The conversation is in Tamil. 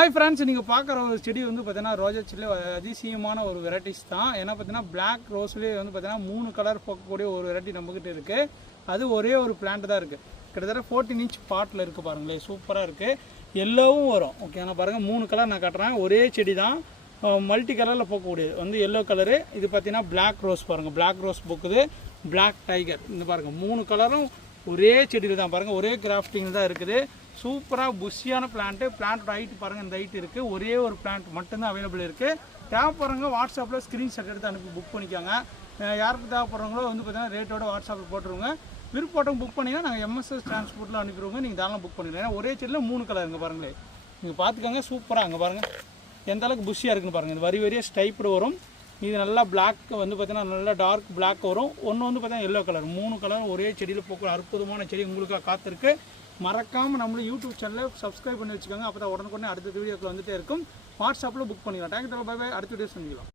ஹாய் ஃப்ரெண்ட்ஸ், நீங்கள் பார்க்குற ஒரு செடி வந்து பார்த்தீங்கன்னா ரோஜா செடியில் அதிசயமான ஒரு வெரைட்டிஸ் தான். ஏன்னா பார்த்தீங்கன்னா பிளாக் ரோஸ்லேயே வந்து பார்த்தீங்கன்னா 3 கலர் போக்கக்கூடிய ஒரு வெரைட்டி நம்மக்கிட்ட இருக்குது. அது ஒரே ஒரு பிளான்ட் தான் இருக்குது. கிட்டத்தட்ட 14 இன்ச் பாட்டில் இருக்குது பாருங்களேன், சூப்பராக இருக்குது. எல்லோவும் வரும். ஓகே, நான் பாருங்கள் 3 கலர் நான் காட்டுறேன். ஒரே செடி தான், மல்டி கலரில் போக்கக்கூடியது. வந்து எல்லோ கலரு, இது பார்த்தீங்கன்னா பிளாக் ரோஸ் பாருங்கள், பிளாக் ரோஸ் போக்குது, பிளாக் டைகர். இந்த பாருங்கள் 3 கலரும் ஒரே செடியில் தான் பாருங்கள், ஒரே கிராஃப்டிங் தான் இருக்குது. சூப்பராக புஷியான பிளான்ட்டு. பிளான்ட்டோட ஹைட் பாருங்கள், இந்த ஹைட் இருக்குது. ஒரே ஒரு பிளான்ட் மட்டும்தான் அவைலபிள் இருக்குது. தேவைப்படுறவங்க வாட்ஸ்அப்பில் ஸ்க்ரீன்ஷாட் எடுத்து அனுப்பி புக் பண்ணிக்கோங்க. யாருக்கு தேவைப்படுறவங்களோ வந்து பார்த்தீங்கன்னா ரேட்டோட வாட்ஸ்அப்பில் போட்டுருவோங்க. விருப்பம் புக் பண்ணிங்கன்னா நாங்கள் எம்எஸ்எஸ் டிரான்ஸ்போர்ட்டில் அனுப்பிடுவோங்க. நீங்கள் தாராளமாக புக் பண்ணிடலாம். ஏன்னா ஒரே செடியில் 3 கலருங்க பாருங்களேன். நீங்கள் பார்த்துக்கோங்க, சூப்பராக அங்கே பாருங்கள் எந்த அளவுக்கு புஷியாக இருக்குன்னு பாருங்கள். இது வரி ஸ்டைப்டு வரும். இது நல்லா பிளாக் வந்து பார்த்தீங்கன்னா நல்லா டார்க் பிளாக் வரும். ஒன்று வந்து பார்த்தீங்கன்னா எல்லோ கலர். 3 கலர் ஒரே செடியில் போக்குற அற்புதமான செடி உங்களுக்காக காத்திருக்கு. மறக்காமல் நம்மளும் யூடியூப் சேனலை சப்ஸ்கிரைப் பண்ணி வச்சுக்கோங்க. அப்போ தான் உடனுக்குடனே அடுத்த வீடியோக்கள் வந்துகிட்டே இருக்கும். வாட்ஸ்அப்பில் புக் பண்ணிக்கலாம். Thank you, bye bye. அடுத்த வீடியோ சந்திக்கலாம்.